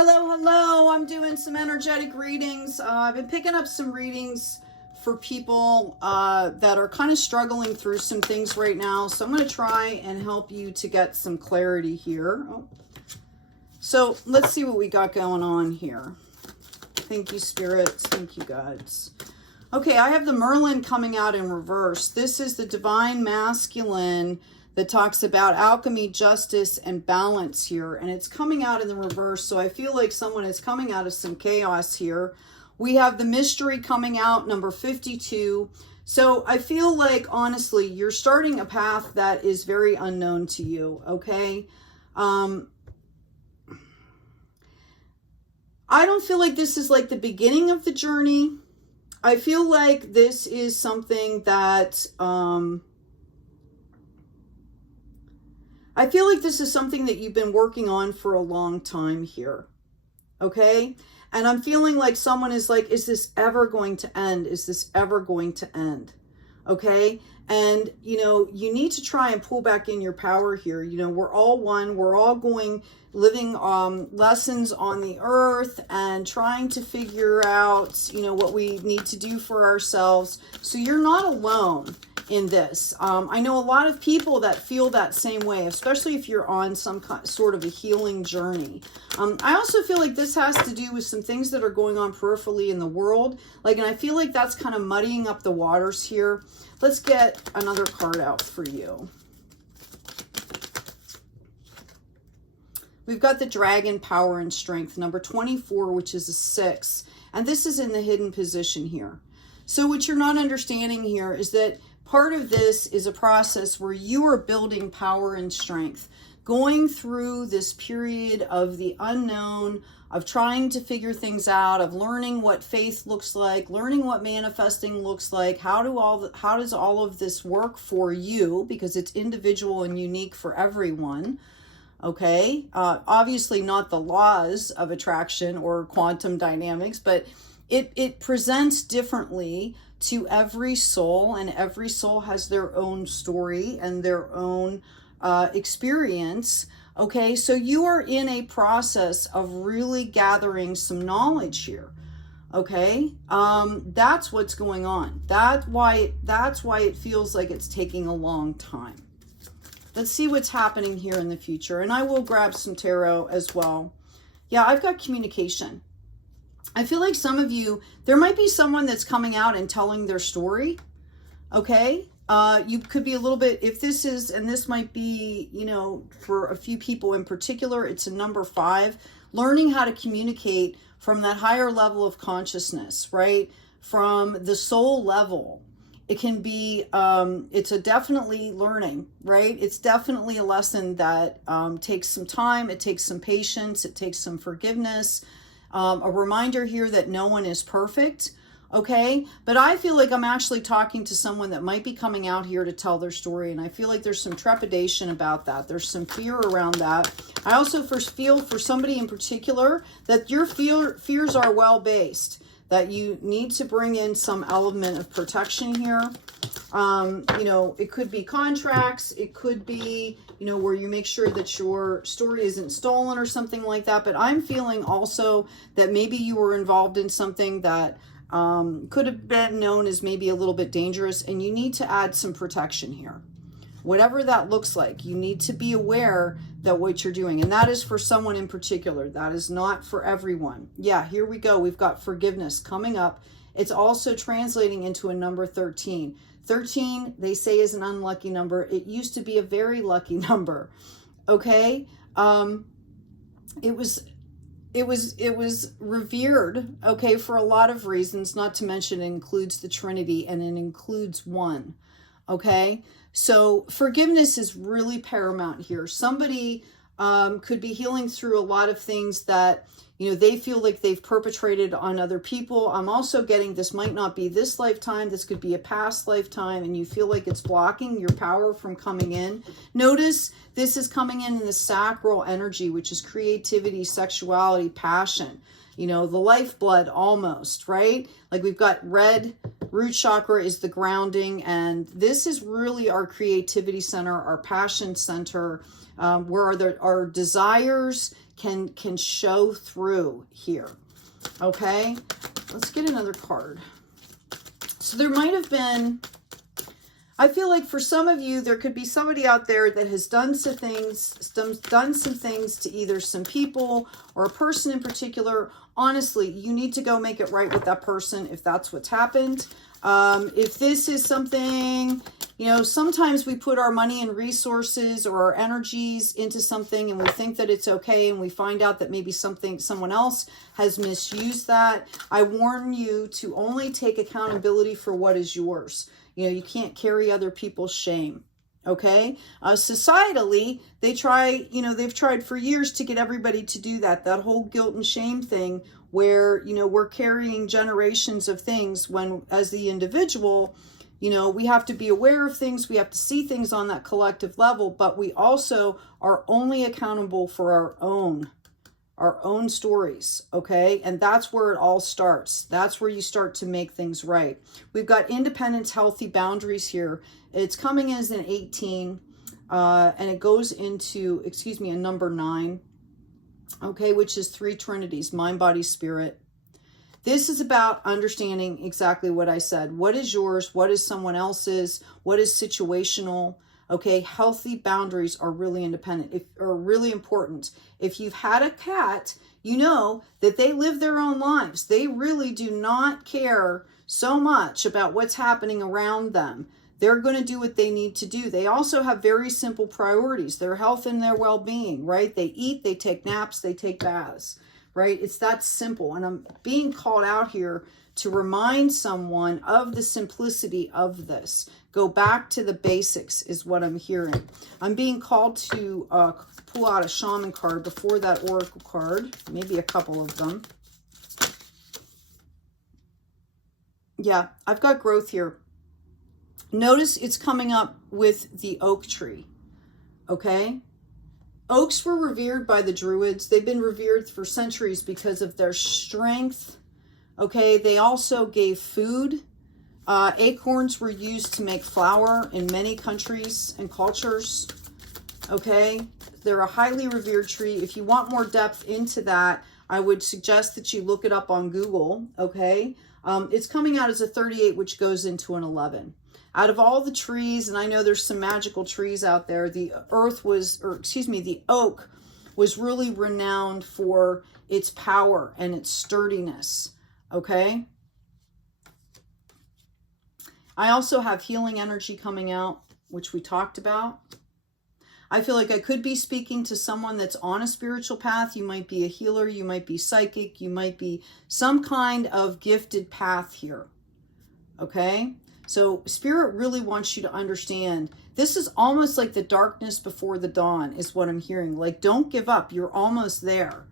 Hello, hello. I'm doing some energetic readings. I've been picking up some readings for people that are kind of struggling through some things right now. So I'm going to try and help you to get some clarity here. So let's see what we got going on here. Thank you, spirits. Thank you, gods. Okay, I have the Merlin coming out in reverse. This is the divine masculine that talks about alchemy, justice, and balance here. And it's coming out in the reverse. So I feel like someone is coming out of some chaos here. We have the mystery coming out, number 52. So I feel like, honestly, you're starting a path that is very unknown to you, okay? I don't feel like this is like the beginning of the journey. I feel like this is something that, I feel like this is something that you've been working on for a long time here, okay? And I'm feeling like someone is like, is this ever going to end? Is this ever going to end? Okay? And, you know, you need to try and pull back in your power here. You know, we're all one. We're all living lessons on the earth and trying to figure out, you know, what we need to do for ourselves. So you're not alone in this. I know a lot of people that feel that same way, especially if you're on some sort of a healing journey. I also feel like this has to do with some things that are going on peripherally in the world. Like, and I feel like that's kind of muddying up the waters here. Let's get another card out for you. We've got the Dragon, Power and Strength, number 24, which is a 6. And this is in the hidden position here. So what you're not understanding here is that part of this is a process where you are building power and strength, going through this period of the unknown, of trying to figure things out, of learning what faith looks like, learning what manifesting looks like. How does all of this work for you? Because it's individual and unique for everyone. Okay, obviously not the laws of attraction or quantum dynamics, but it presents differently to every soul, and every soul has their own story and their own experience. Okay, so you are in a process of really gathering some knowledge here. Okay, that's what's going on. That's why it feels like it's taking a long time. Let's see what's happening here in the future. And I will grab some tarot as well. Yeah, I've got communication. I feel like some of you, there might be someone that's coming out and telling their story. Okay. You could be a little bit, if this is, and this might be, you know, for a few people in particular, it's a number 5, learning how to communicate from that higher level of consciousness, right? From the soul level. It can be, it's a definitely learning, right? It's definitely a lesson that takes some time. It takes some patience. It takes some forgiveness. A reminder here that no one is perfect, okay? But I feel like I'm actually talking to someone that might be coming out here to tell their story, and I feel like there's some trepidation about that. There's some fear around that. I also feel for somebody in particular that your fears are well-based, that you need to bring in some element of protection here. You know, it could be contracts, it could be, you know, where you make sure that your story isn't stolen or something like that. But I'm feeling also that maybe you were involved in something that could have been known as maybe a little bit dangerous, and you need to add some protection here. Whatever that looks like, you need to be aware that what you're doing, and that is for someone in particular. That is not for everyone. Yeah, here we go. We've got forgiveness coming up. It's also translating into a number 13. 13, they say, is an unlucky number. It used to be a very lucky number. Okay? It was revered, okay, for a lot of reasons, not to mention it includes the Trinity and it includes 1. Okay? So forgiveness is really paramount here. Somebody could be healing through a lot of things that, you know, they feel like they've perpetrated on other people. I'm also getting this might not be this lifetime. This could be a past lifetime, and you feel like it's blocking your power from coming in. Notice this is coming in the sacral energy, which is creativity, sexuality, passion. You know, the lifeblood almost, right? Like we've got red, root chakra is the grounding, and this is really our creativity center, our passion center, where our desires can show through here. Okay, let's get another card. So there might have been, I feel like for some of you, there could be somebody out there that has done some things to either some people or a person in particular. Honestly, you need to go make it right with that person if that's what's happened. If this is something, you know, sometimes we put our money and resources or our energies into something and we think that it's okay, and we find out that maybe someone else has misused that. I warn you to only take accountability for what is yours. You know, you can't carry other people's shame. Okay. Societally, they've tried for years to get everybody to do that whole guilt and shame thing, where, you know, we're carrying generations of things when, as the individual, you know, we have to be aware of things. We have to see things on that collective level, but we also are only accountable for our own stories. Okay. And that's where it all starts. That's where you start to make things right. We've got independence, healthy boundaries here. It's coming as an 18, and it goes into, a number 9. Okay. Which is 3 trinities, mind, body, spirit. This is about understanding exactly what I said. What is yours? What is someone else's? What is situational? Okay, healthy boundaries are really independent, are really important. If you've had a cat, you know that they live their own lives. They really do not care so much about what's happening around them. They're going to do what they need to do. They also have very simple priorities, their health and their well-being, right? They eat, they take naps, they take baths, right? It's that simple. And I'm being called out here to remind someone of the simplicity of this. Go back to the basics is what I'm hearing. I'm being called to pull out a shaman card before that oracle card, maybe a couple of them. Yeah, I've got growth here. Notice it's coming up with the oak tree, okay? Oaks were revered by the Druids. They've been revered for centuries because of their strength. Okay, they also gave food. Acorns were used to make flour in many countries and cultures. Okay, they're a highly revered tree. If you want more depth into that, I would suggest that you look it up on Google. Okay, it's coming out as a 38, which goes into an 11. Out of all the trees, and I know there's some magical trees out there, the oak was really renowned for its power and its sturdiness. Okay. I also have healing energy coming out, which we talked about. I feel like I could be speaking to someone that's on a spiritual path. You might be a healer. You might be psychic. You might be some kind of gifted path here. Okay. So Spirit really wants you to understand, this is almost like the darkness before the dawn is what I'm hearing. Like, don't give up. You're almost there.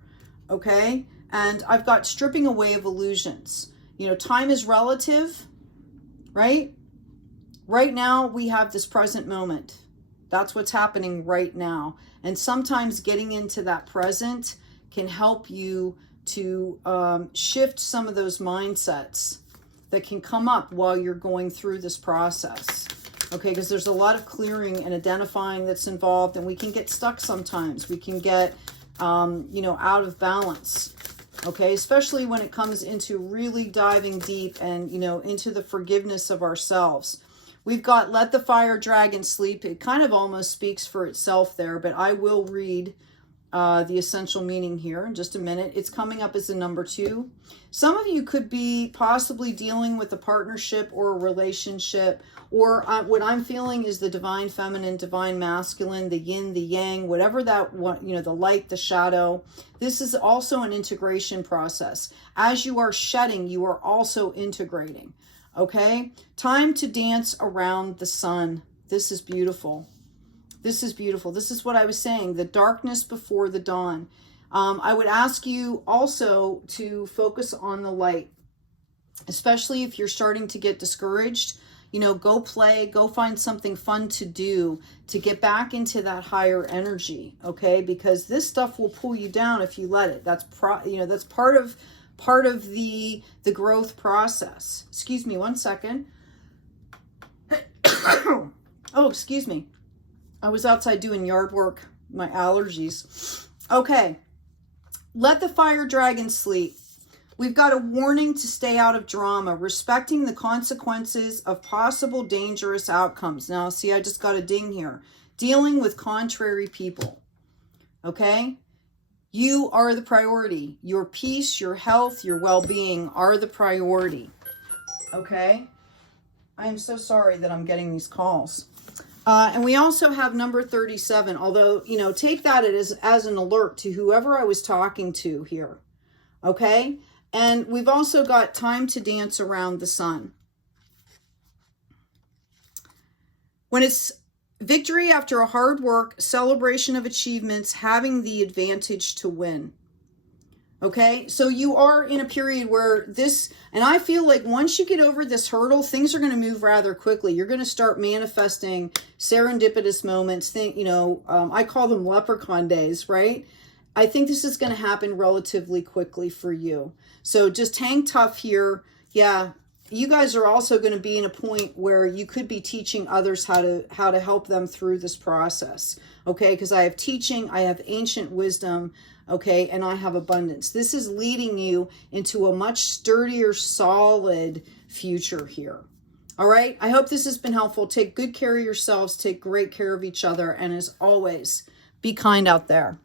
Okay. And I've got stripping away of illusions. You know, time is relative, right? Right now, we have this present moment. That's what's happening right now. And sometimes getting into that present can help you to shift some of those mindsets that can come up while you're going through this process. Okay, because there's a lot of clearing and identifying that's involved, and we can get stuck sometimes. We can get, out of balance. Okay, especially when it comes into really diving deep and, into the forgiveness of ourselves. We've got let the fire dragon sleep. It kind of almost speaks for itself there, but I will read the essential meaning here in just a minute. It's coming up as a number 2. Some of you could be possibly dealing with a partnership or a relationship, or what I'm feeling is the divine feminine, divine masculine, the yin, the yang, whatever that, the light, the shadow. This is also an integration process. As you are shedding, you are also integrating. Okay? Time to dance around the sun. This is beautiful. This is beautiful. This is what I was saying, the darkness before the dawn. I would ask you also to focus on the light, especially if you're starting to get discouraged. Go play, go find something fun to do to get back into that higher energy, okay? Because this stuff will pull you down if you let it. That's that's part of the growth process. Excuse me, one second. Oh, excuse me. I was outside doing yard work, my allergies. Okay. let the fire dragon sleep. We've got a warning to stay out of drama, respecting the consequences of possible dangerous outcomes. Now, see, I just got a ding here. Dealing with contrary people. Okay? You are the priority. Your peace, your health, your well-being are the priority. Okay? I am so sorry that I'm getting these calls. And we also have number 37, although, you know, take that as an alert to whoever I was talking to here. Okay? And we've also got time to dance around the sun. When it's victory after a hard work, celebration of achievements, having the advantage to win. Okay, so you are in a period where this, and I feel like once you get over this hurdle, things are going to move rather quickly. You're going to start manifesting serendipitous moments. Think, you know, I call them leprechaun days, right? I think this is going to happen relatively quickly for you. So just hang tough here. Yeah, you guys are also going to be in a point where you could be teaching others how to help them through this process. Okay, because I have teaching, I have ancient wisdom, okay, and I have abundance. This is leading you into a much sturdier, solid future here. All right, I hope this has been helpful. Take good care of yourselves, take great care of each other, and as always, be kind out there.